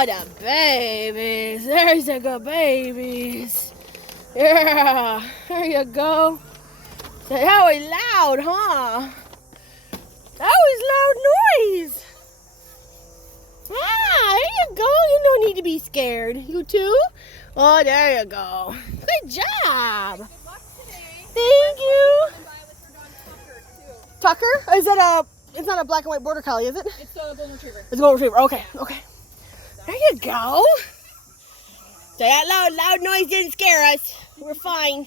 Oh, the babies. There's the good babies. Yeah, there you go. So that was loud, huh? That was loud noise. Ah, there you go. You don't need to be scared. You too? Oh, there you go. Good job. Good luck today. Thank you. Coming by with her dog Tucker? Is that a, it's not a black and white border collie, is it? too. It's a golden retriever. It's a golden retriever. Okay, okay. There you go. So that loud noise didn't scare us. We're fine.